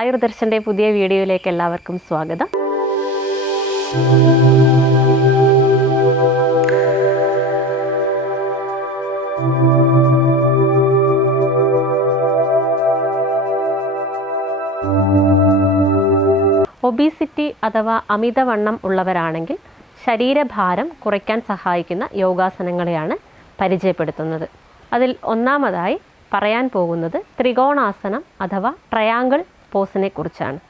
ആയുർദർശൻ്റെ പുതിയ വീഡിയോയിലേക്ക് എല്ലാവർക്കും സ്വാഗതം. ഒബീസിറ്റി അഥവാ അമിതവണ്ണം ഉള്ളവരാണെങ്കിൽ ശരീരഭാരം കുറയ്ക്കാൻ സഹായിക്കുന്ന യോഗാസനങ്ങളെയാണ് പരിചയപ്പെടുത്തുന്നത്. അതിൽ ഒന്നാമതായി പറയാൻ പോകുന്നത് ത്രികോണാസനം അഥവാ ട്രയാങ്കിൾ പോസിനെ കുറിച്ചാണ്.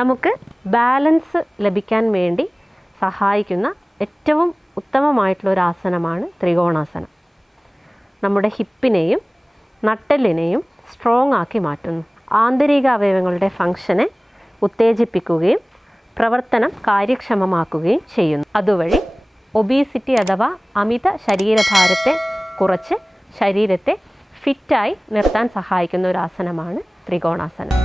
നമുക്ക് ബാലൻസ് ലഭിക്കാൻ വേണ്ടി സഹായിക്കുന്ന ഏറ്റവും ഉത്തമമായിട്ടുള്ള ഒരു ആസനമാണ് ത്രികോണാസനം. നമ്മുടെ ഹിപ്പിനെയും നട്ടെല്ലിനെയും സ്ട്രോങ് ആക്കി മാറ്റുന്നു. ആന്തരിക അവയവങ്ങളുടെ ഫങ്ഷനെ ഉത്തേജിപ്പിക്കുകയും പ്രവർത്തനം കാര്യക്ഷമമാക്കുകയും ചെയ്യുന്നു. അതുവഴി ഒബീസിറ്റി അഥവാ അമിത ശരീരഭാരത്തെ കുറച്ച് ശരീരത്തെ ഫിറ്റായി നിർത്താൻ സഹായിക്കുന്ന ഒരു ആസനമാണ് ത്രികോണാസനം.